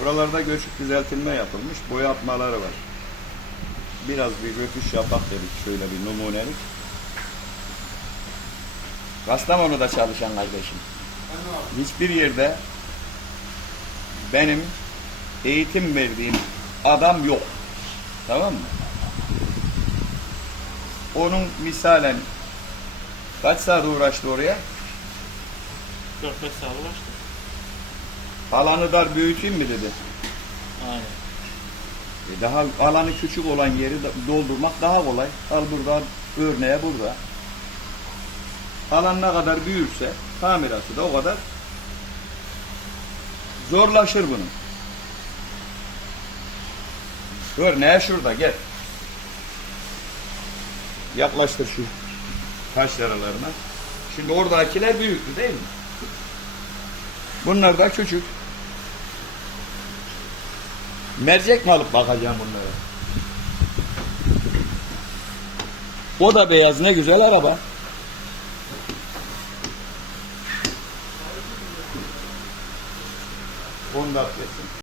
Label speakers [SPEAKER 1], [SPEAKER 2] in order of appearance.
[SPEAKER 1] Buralarda göçük düzeltilme yapılmış. Boya atmaları var. Biraz bir rötuş yapak dedik şöyle bir numunelik. Kastamonu'da çalışan kardeşim. Hiçbir yerde benim eğitim verdiğim adam yok. Tamam mı? Onun misalen kaç saat uğraştı oraya?
[SPEAKER 2] 4-5 saat uğraştı.
[SPEAKER 1] Alanı dar büyüteyim mi dedi.
[SPEAKER 2] Aynen.
[SPEAKER 1] E daha alanı küçük olan yeri doldurmak daha kolay. Al burada örneğe burada. Alan ne kadar büyürse tamiratı da o kadar zorlaşır bunun. Örneğe şurada gel. Yaklaştır şu taş aralarına. Şimdi oradakiler büyüktü değil mi? Bunlar da küçük. Mercek mi alıp bakacağım bunlara? O da beyaz ne güzel araba. Honda atlesin.